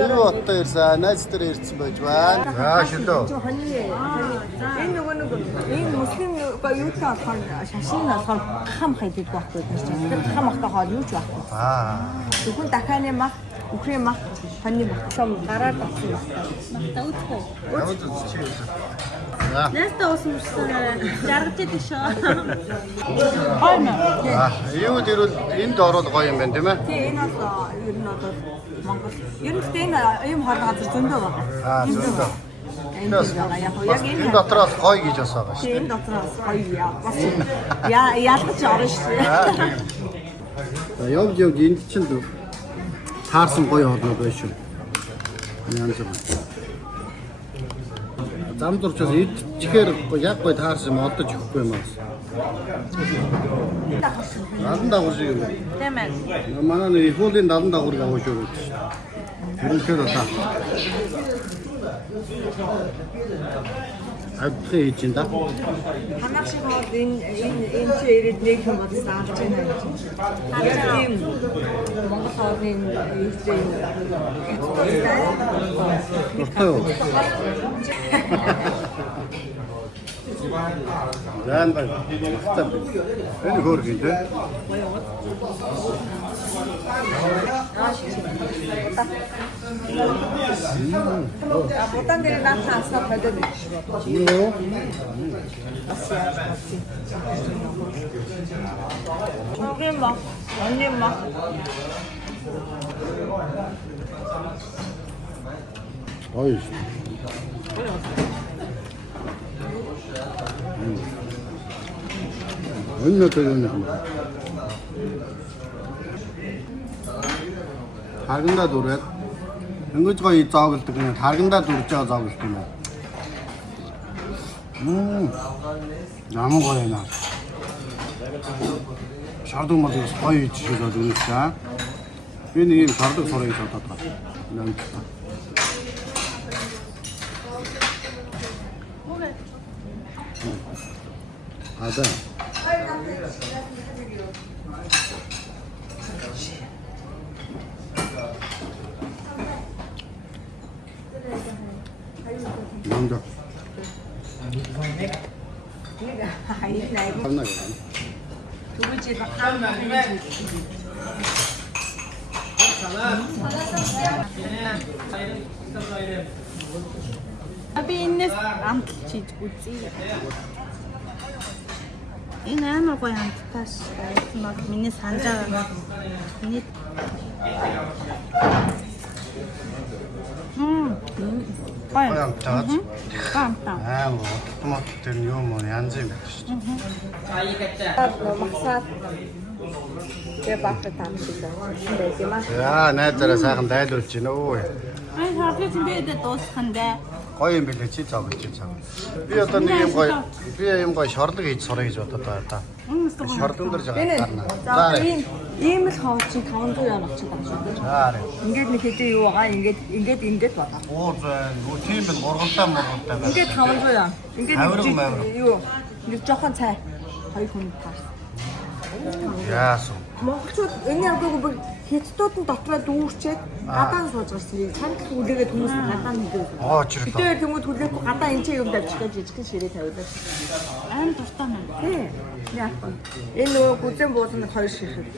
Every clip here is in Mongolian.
어떤 일사 나이스들 일침을 좋아. 아, 싫다. Энэ муслим юутай болохоор шашин болохоор хам хайдаг байхгүй гэж байна. Тэр хам ахтайгаар юу ч байхгүй. Зөвхөн дахианы мах, үхрийн мах, хоньны мах шом гараар татсан мах. Махтаудгүй. Nästa osumsan жаргаж идэг шүү. Юу дэрвэл энд ороод гоё юм байна тийм ээ? Тийм энэ бол ер нь одоо Монгол. Ер нь энэ юм хоол газар зөндөө байгаа. Зөндөө. Яг энэ Энэ дотроос гоё гэж бас байгаа шүү. тийм дотроос гоё яа. Бас ялгаж орно шүү. Явж энд чинь таарсан гоё хоолой байна шүү. Янз бүр. Зам дурчаас идчихээр яг гоё таарсан юм олдож өгөхгүй юм аа. Надан дагуур шиг юм. Тийм ээ. Манай нэг их уулын надан дагуурыг авах шүү гэж. Тэрнхээр удаа. Адхи хийж энэ да. Ханах шиг хоол энэ чи ирээд нэг юм бодож авч байна гэж. Тийм Монгол хоолны ихтэй Дуртай юу? Зан бай. Махтаа. Энэ хөөр хин тэ. Ботан дээр наацаа бодож байна. Юу? Үхрийн мах, хоньны мах. Ой. Энэ нь тэр юм. Харгандаа дүрээд ингэж гоё зоогддог юм. Харгандаа дүрж байгаа зоогддог юм. Ямар гоё юм аа. Шардаг мал их гоё хийж шиг бол үнэхээр. Би нэг юм шардаг сурыг бодоод байна. Ада. 뭔가. Hayır, hayır. 하나. 두 번째 하나. Би энэс амтлж үзье. Энэ амар гоё амттаас баг миний санаж байгаа. Миний гоё амттаас. амтаа. Томат тэр юм уу янз юм байна шүү дээ. Махсаад тэгээ баахад таамагласан байх юм аа. Яа, найзаараа сайхан дайлуулж байна өө. Ай хаадлаа чи бэдэ дуусхандаа. Гоё юм билээ чи зав гэж зав. Би одоо нэг юм гоё би юм гоё шорлог хийж сурах гэж бодоод байна да. Шорлон дэр жагаа гарна. За ийм л хоол чи 500 yen авчих байгаа шүү дээ. За. Ингээд нэг хэдий юу байгаа ингээд бодоо. Оо зөө тийм бил гургантаа байна. Ингээд 500 yen. Ингээд юу нэг жоохон цай 2 хүн таарсан. Яасан. Монголчууд энэ яг хятадууд нь дотроо дүүрчээд гадаа сууж гарсан. Санал үлээгээд хүмүүс гадаа нэгээд. Чирэл. Тэр хүмүүс хүлээхгүй гадаа энэ юм давчих гэж жижигхэн ширээ тавиулаа. Айн дуртай мэн. Тий. Яг гоо. Энэ нөгөө гүзэн буусан 2 ширхэг.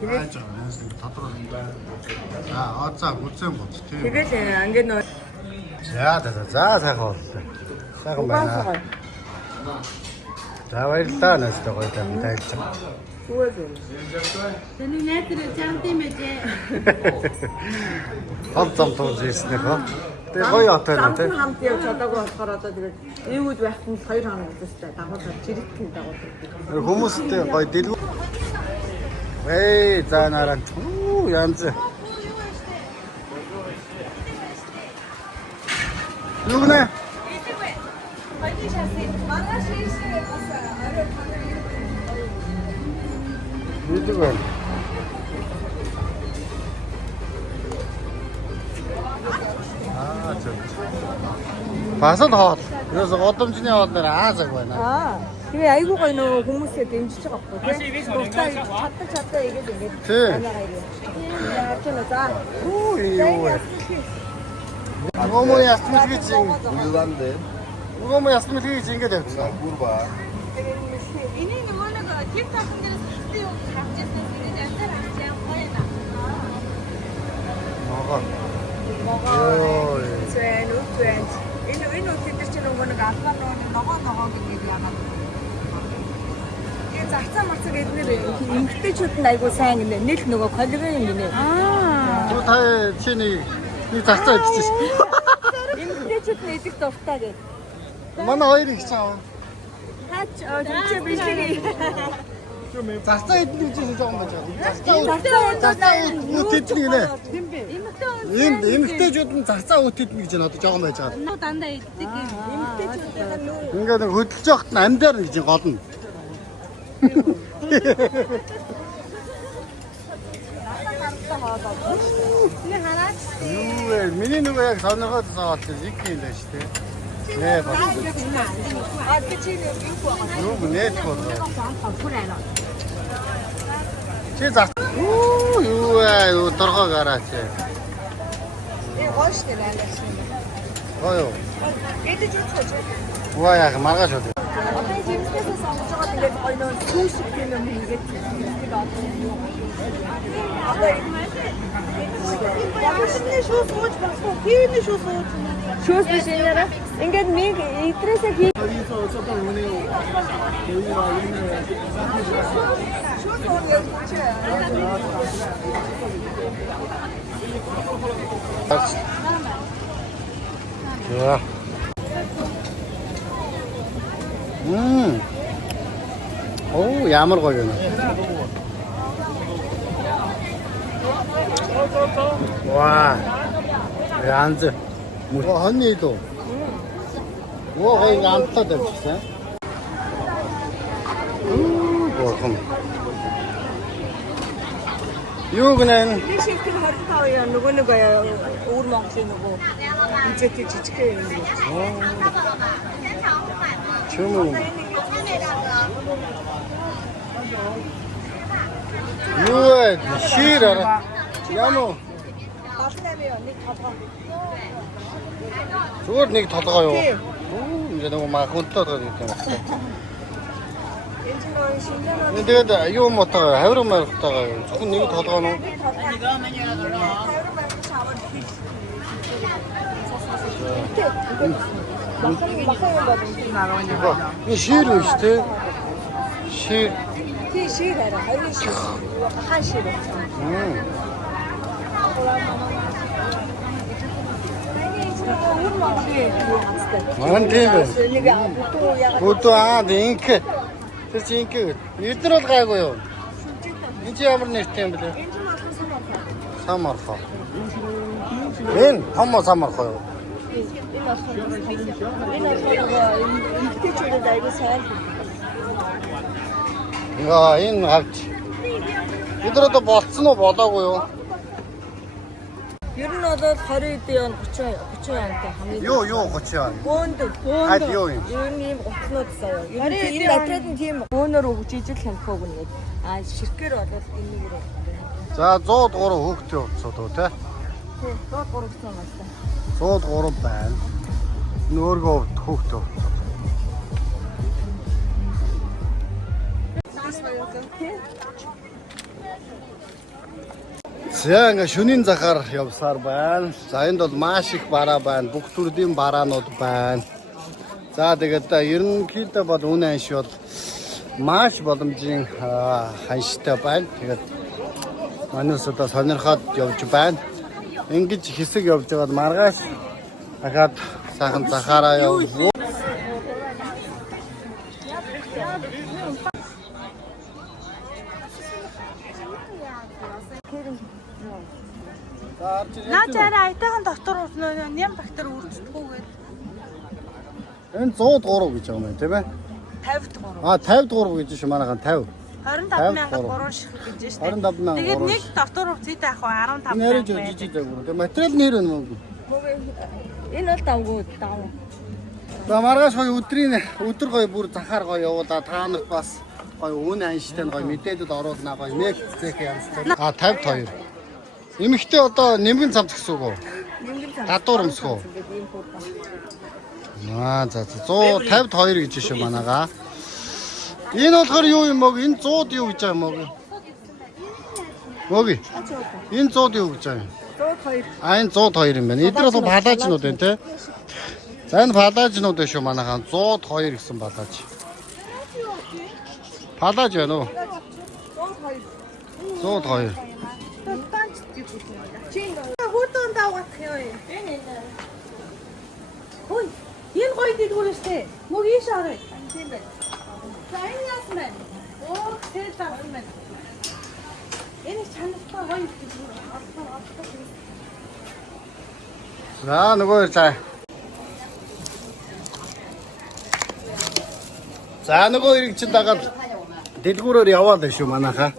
Тэгээд Дотроо. За гүзэн бууц тийм. тэгээд ингээд нөгөө За сайхан боллоо. Сайхан байна. За баярлалаа nästa гоё тайлж байгаа. зүгээр. Тэний найдэр чамд юм ээ. Хол зам тууж ирсэн нэ. Тэгээ гоё отоо нэ. Хамт хамт явж чадаагүй болохоор одоо тэгээд эвгүүд байх нь 2 хоног үзэстэй дагуулсан жирэгхэн дагуулсан. Хүмүүстэй гоё дэлгүү. За наран. Янз. Нүгнэ. Видео байна. Басад хоол. Юус годомжны хоол нэр аазаг байна. Тэгээ айгүй гоё нөгөө хүмүүсээ дэмжиж байгаа байхгүй тийм. Дуртай чаддаг игээд ингээд Тийм. байна. Яа ч нэ за. Юу. Нөгөө мөн ястмал гэж Уйланды. нөгөө мөн ястмал гэж ингэж явчихсан. Гурба. Энийг нөгөө нэг TikTok дээр сэтгүүл юу харж байсан. Энийг амтар авсан гоё. Ногоо. Ногоо. Зэн үтвэн. Энэ үтэр чинь нөгөө нэг албан ногоо гэдэг яагаад. Энэ зарцаа марцаг эднэр эмгтээчүүд нь айгуу сайн гинэ. Нэл нөгөө калорийн гинэ. Түр та чиний нэг зарцаа идчихсэн. Эмгтээчүүд нь идэх дуртай гэдэг. Манай хоёр их цаав. Хаач чи бишээ. Зарцаа идэх гэж жоохон байж Зарцаа зарцаа үт идэх нэ. эмгтээ Эмгтээчүүд нь зарцаа үт идэх гэж надад жоохон байж байгаа. Нуу дандаа иддэг юм. эмгтээчүүдийн нүү Ингээд нэг хөдөлж явахт нь амьдаар гэж гол нь. нэг хараач. Юу вэ? Миний нөгөө яг сонирхоод саад нэг юм байна шүү дээ. Нэ бас. А чи юу байна? Юу нэ тоо. Чи зах. Юу вэ? Доргоо гараач. Гош нэр айлч. Гоо. Эдэж үцгэж. Уу яах маргааш үү. Одоо жимснээс сонгож байгаа ингээд гоё нөө сүүшиг юм хийгээд тэгээд одоо яашны шүү сууж баггүй хийний шүү сууж шүүс биш яараа ингээд нэг идрээсээ хий За. Оо ямар гоё юм. Ваа. Янз. Муу хоньны илүү. Оо гоё амтлаад авчихсан. Гоохон. Юу гэнэ? нэг шилдэг 25 яа нөгөө нэг өвөр Монголын нөгөө үзэтэй жижигхэн юм уу. Чүм үү? Юу вэ? Шир арай. Ямуу? 78 яа нэг толгой. Зүгээр нэг толгой юу? Ингээ нэг мах өнтөөд байгаа юм байна. Энэ ч нөгөө шинжлэх Энэ тэгээд юу мотоо хавир мартагаа зөвхөн нэг толгой нь. Энэ шир үү шүү дээ. Шир. тий шир арай хавийн шир. Хаан шир. Өвөр Монголын хацтай. Ман тийм бэ. Нэг бүтэн яг Бүдүү инк. Тэр чи инк. Эдгээр бол гайгүй юу? Энд чи ямар нэртэй юм блэ? энэ ч болох санаа. Самархаа. Энэ хамаа самархаа юу? Энэ болохоор эмгтээчүүдэд аягүй сайн. Яа энэ авч. Эдгээр одоо болцсон уу болоогүй юу? Ер нь бол 20 он 30 онтой хамгийн. Юу 30 аа. Гөөнд Ад юу юм? ер нь ийм утнууд заяа. Ер нь энэ натрад нь тийм гөөнөр өгжижил хэмхөөг нэгэд. А ширхгэр бол энэгээр. За 103 хүүхдээ уцууд уу те? Тийм 103 гэсэн юм байна. 103 байна. Нөөргөө хүүхдээ уцууд. За ингээ шөнийн захаар явсаар байна. За энд бол маш их бараа байна. Бүх төрлийн бараанууд байна. За тэгээд ерөнхийдөө бол үнэ анш бол маш боломжийн ханштай байна. Тэгээд манайс одоо сонирхоод явж байна. Ингэж хэсэг явж байгаад маргааш дахиад сайхан захаараа явуу. Наачаараа айтайхан доктор нэм доктор үргэлжлэхгүйгээд. Энэ 103 гэж байгаа юм байна, тийм ээ? 50 дугаар. А 50 дугаар гэж шүү манайхан 50. 25,000 ших гэж штэ. 25,000. Тэгээд нэг доктор үцэтэй ах 15,000. Нэрэж жижиг дээгүүр. Тэгээ материал нэр нь мөн. Энэ бол давгүй давгүй. За маргааш гоё өдөр гоё бүр захаар гоё явуулаа. Та нарт бас гоё үн анштай гоё мэдээлэл оруулнаа гоё мэг зээх юмстай. А 52. Эмэгтэй одоо нэмгэн цамц гэсэн үг үү? Татуурамсгүй. За 152 гэж шүү манайгаа. Энэ болохоор юу юм бэ? Энэ 100-д юу гэж байгаа юм бэ? Мөги. Энэ 100-д юу гэж байгаа юм? 102. Энэ 102 юм байна. Эдгээр бол палажнууд байна те. За энэ палажнууд шүү манайхаа 102 гэсэн палаж. Палаж байна уу? 102. 102. Хөдөө даавах ёо. Хөөе. Энэ гоё дийгүүрээстэй. Мөг ийш орой. Тийм байх. За энэ ясмэн. Оо тэр таасмэн. Энэ чанартай гоё дийгүүр. За нөгөө за. За нөгөө ирэг чинь дагаад дэлгүүрээр яваад шүү манайхаа.